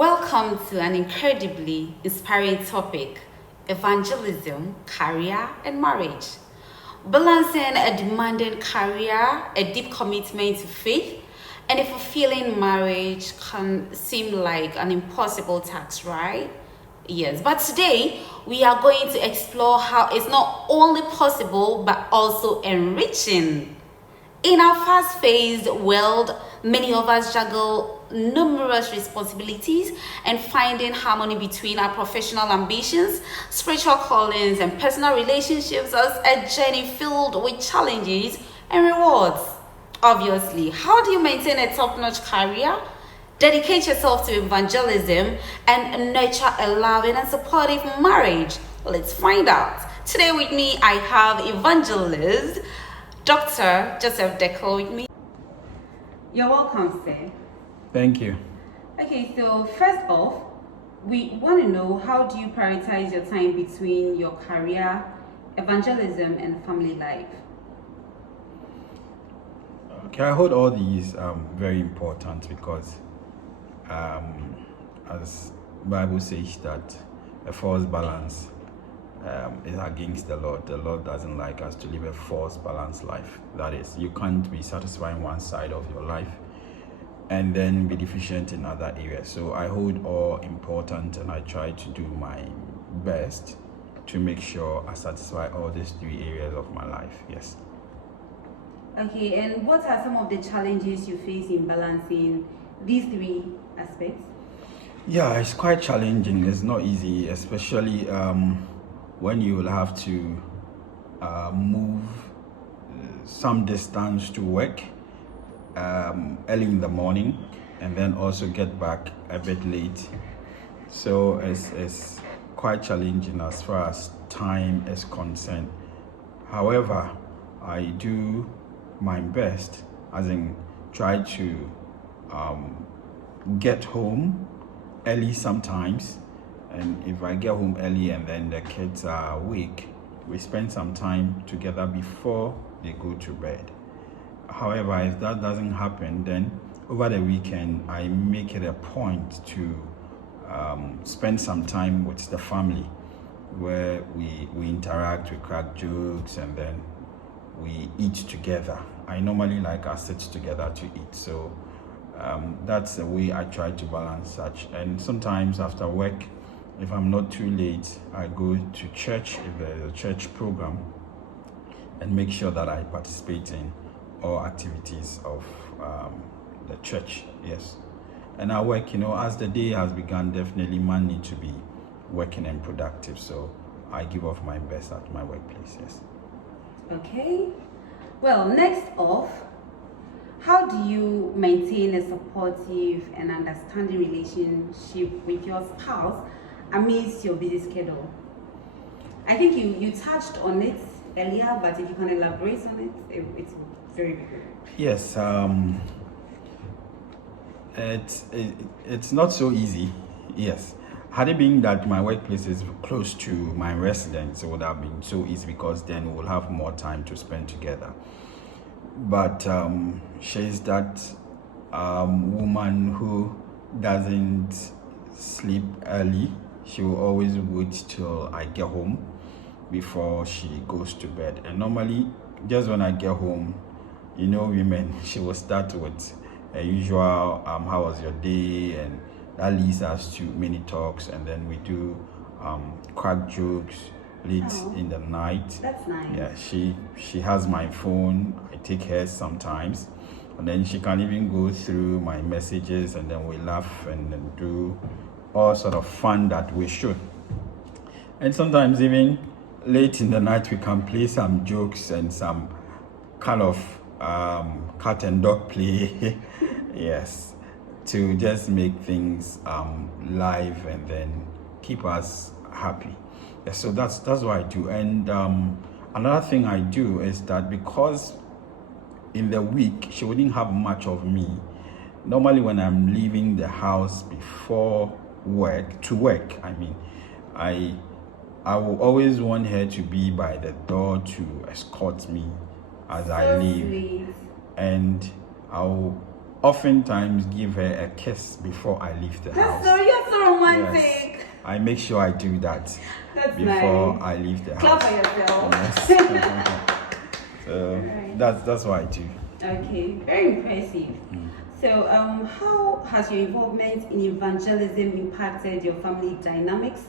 Welcome to an incredibly inspiring topic: evangelism, career, and marriage. Balancing a demanding career, a deep commitment to faith, and a fulfilling marriage can seem like an impossible task, right? Yes, but today we are going to explore how it's not only possible but also enriching. In our fast-paced world, many of us juggle numerous responsibilities, and finding harmony between our professional ambitions, spiritual callings, and personal relationships is a journey filled with challenges and rewards. Obviously, how do you maintain a top-notch career, dedicate yourself to evangelism, and nurture a loving and supportive marriage? Let's find out. Today with me, I have evangelist Dr. Joseph Deco with me. You're welcome, sir. Thank you. Okay, so first off, we want to know, how do you prioritize your time between your career, evangelism, and family life? Okay, I hold all these very important because as Bible says that a false balance is against the Lord. The Lord doesn't like us to live a false balanced life. That is, you can't be satisfying one side of your life and then be deficient in other areas. So I hold all important, and I try to do my best to make sure I satisfy all these three areas of my life. Yes. Okay, and what are some of the challenges you face in balancing these three aspects? Yeah, it's quite challenging. It's not easy, especially when you will have to move some distance to work early in the morning, and then also get back a bit late. So it's quite challenging as far as time is concerned. However, I do my best, as in try to get home early sometimes. And if I get home early and then the kids are awake, we spend some time together before they go to bed. However, if that doesn't happen, then over the weekend, I make it a point to spend some time with the family, where we interact, we crack jokes, and then we eat together. I normally like us sit together to eat. So that's the way I try to balance such. And sometimes after work, if I'm not too late, I go to church if there's a church program, and make sure that I participate in all activities of the church. Yes. And I work, as the day has begun, definitely man need to be working and productive. So I give off my best at my workplace. Yes. Okay. Well, next off, how do you maintain a supportive and understanding relationship with your spouse amidst your busy schedule? I think you touched on it earlier, but if you can elaborate on it, it's very good. Yes, it's not so easy. Yes, had it been that my workplace is close to my residence, it would have been so easy, because then we will have more time to spend together. But she's that woman who doesn't sleep early. She will always wait till I get home before she goes to bed. And normally, just when I get home, women, she will start with a usual, how was your day? And that leads us to many talks. And then we do crack jokes late in the night. That's nice. Yeah, she has my phone. I take hers sometimes. And then she can even go through my messages, and then we laugh and then do all sort of fun that we should. And sometimes even late in the night, we can play some jokes and some kind of cat and dog play. Yes, to just make things live and then keep us happy. Yeah, so that's what I do. And another thing I do is that, because in the week she wouldn't have much of me, normally when I'm leaving the house before work, I will always want her to be by the door to escort me as I leave. Sweet. And I'll oftentimes give her a kiss before I leave the house. You're so romantic. Yes, I make sure I do that before I leave the Clap house. for yourself. Yes. So Right. that's what I do. Okay, very impressive. So, how has your involvement in evangelism impacted your family dynamics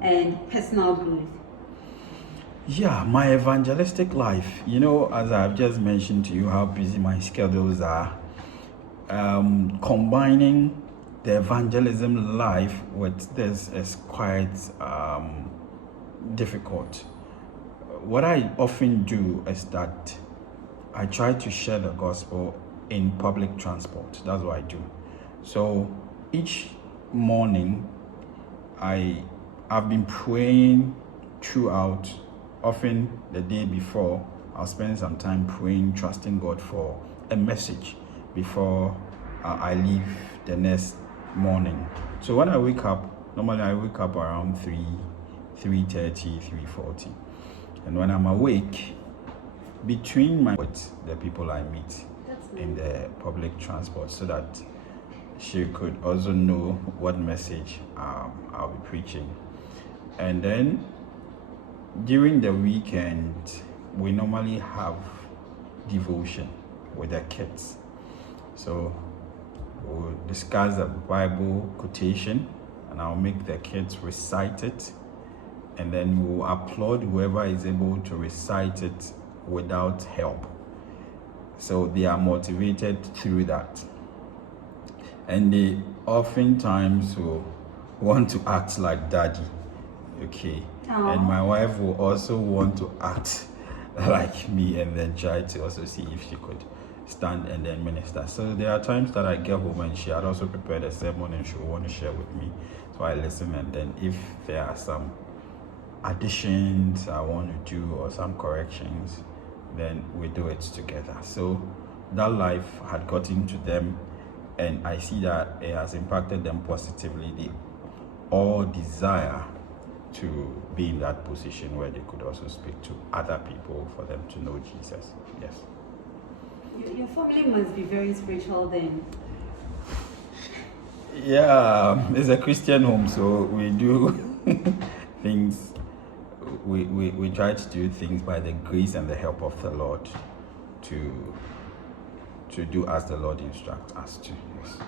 and personal growth? Yeah, my evangelistic life, as I've just mentioned to you how busy my schedules are, combining the evangelism life with this is quite difficult. What I often do is that I try to share the gospel in public transport. That's what I do. So each morning I've been praying throughout. Often the day before, I'll spend some time praying, trusting God for a message before I leave the next morning. So when I wake up, normally I wake up around 3:30, 3:40. And when I'm awake, between the people I meet in the public transport, so that she could also know what message I'll be preaching. And then during the weekend, we normally have devotion with the kids. So we'll discuss a Bible quotation and I'll make the kids recite it. And then we'll applaud whoever is able to recite it without help. So they are motivated through that. And they oftentimes will want to act like daddy. Okay. Aww. And my wife will also want to act like me and then try to also see if she could stand and then minister. So there are times that I get home and she had also prepared a sermon and she will want to share with me. So I listen, and then if there are some additions I want to do or some corrections, then we do it together. So that life had gotten to them, and I see that it has impacted them positively. They all desire to be in that position where they could also speak to other people for them to know Jesus. Yes. Your family must be very spiritual then. Yeah, it's a Christian home, so we do things. We try to do things by the grace and the help of the Lord to do as the Lord instructs us to. Yes.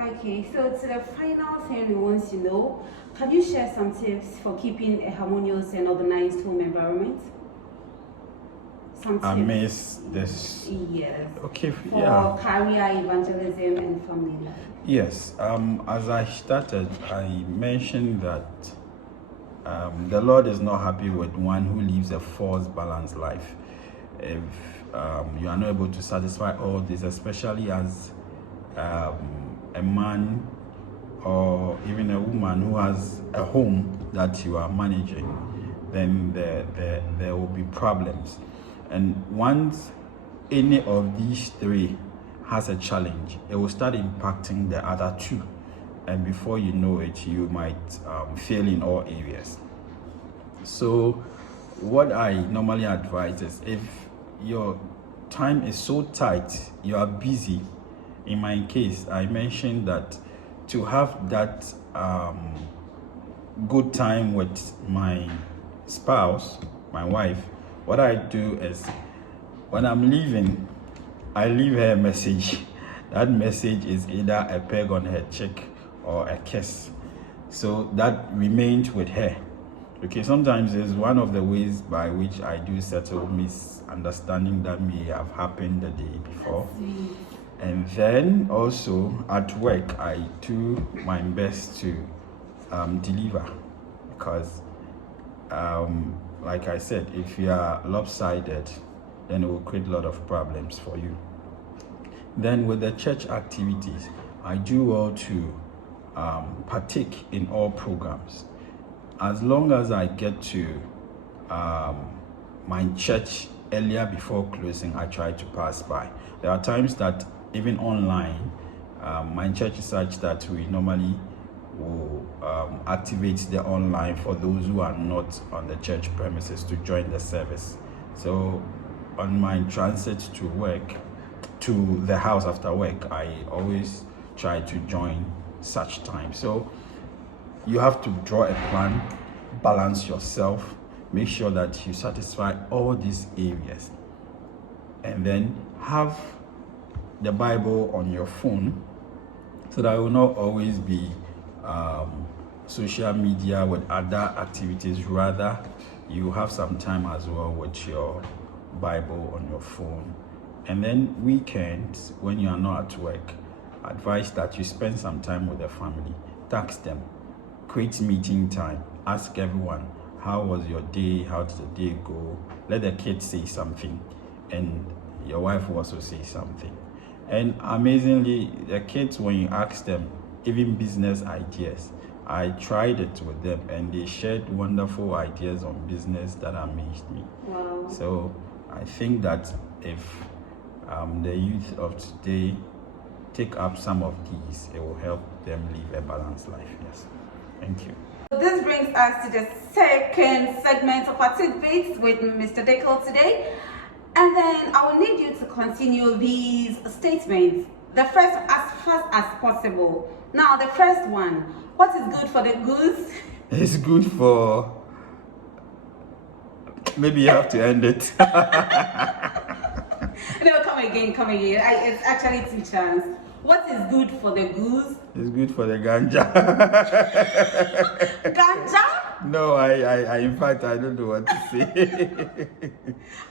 Okay, so to the final thing we want to know, can you share some tips for keeping a harmonious and organized home environment? Some tips. Amidst this. Yes. Okay. For career, evangelism, and family life. Yes. As I started, I mentioned that the Lord is not happy with one who lives a false balanced life. If you are not able to satisfy all this, especially as a man or even a woman who has a home that you are managing, then there will be problems. And once any of these three has a challenge, it will start impacting the other two. And before you know it, you might fail in all areas. So what I normally advise is, if your time is so tight, you are busy. In my case, I mentioned that to have that good time with my spouse, my wife, what I do is, when I'm leaving, I leave her a message. That message is either a peg on her cheek or a kiss. So that remains with her. Okay, sometimes it's one of the ways by which I do settle misunderstanding that may have happened the day before. And then also at work, I do my best to deliver, because like I said, if you are lopsided, then it will create a lot of problems for you. Then with the church activities, I do well to partake in all programs. As long as I get to my church earlier before closing, I try to pass by. There are times that even online, my church is such that we normally will activate the online for those who are not on the church premises to join the service. So on my transit to work, to the house after work, I always try to join such time. So you have to draw a plan, balance yourself, make sure that you satisfy all these areas, and then have the Bible on your phone so that it will not always be social media with other activities. Rather, you have some time as well with your Bible on your phone. And then weekends, when you are not at work, advise that you spend some time with the family. Text them, create meeting time, ask everyone, how was your day, how did the day go? Let the kids say something, and your wife will also say something. And amazingly, the kids, when you ask them even business ideas, I tried it with them and they shared wonderful ideas on business that amazed me. Wow. So I think that if the youth of today take up some of these, it will help them live a balanced life. Yes. Thank you. This brings us to the second segment of our tidbits with Mr. Deckel today. And then I will need you to continue these statements. The first, as fast as possible. Now, the first one. What is good for the goose? It's good for... Maybe you have to end it. No, come again. It's actually 2 chances. What is good for the goose? It's good for the ganja. Ganja? No, I in fact, I don't know what to say.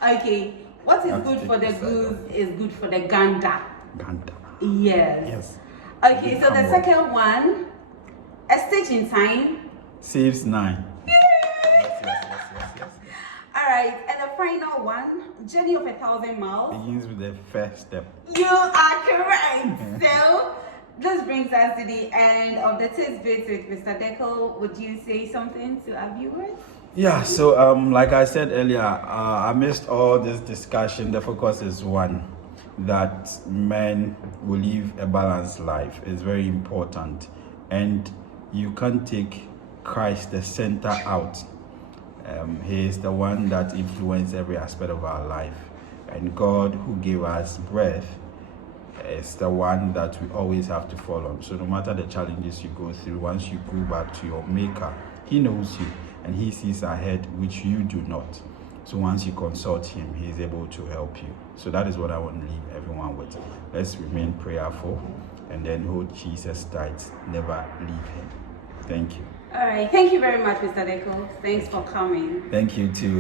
Okay. What is good for the goose is good for the ganda. Ganda. Yes. Yes. Okay, so the second one, a stage in time saves 9. Yes. All right, and the final one, journey of 1,000 miles Begins with the first step. You are correct. So this brings us to the end of the tidbits with Mr. Deckel. Would you say something to our viewers? Yeah, so like I said earlier, amidst all this discussion, the focus is one, that men will live a balanced life. It's very important, and you can't take Christ the center out. He is the one that influences every aspect of our life, and God, who gave us breath, is the one that we always have to follow. So no matter the challenges you go through, once you go back to your maker, he knows you and he sees ahead, which you do not. So once you consult him, he is able to help you. So that is what I want to leave everyone with. Let's remain prayerful and then hold Jesus tight. Never leave him. Thank you. All right. Thank you very much, Mr. Deckel. Thanks for coming. Thank you too.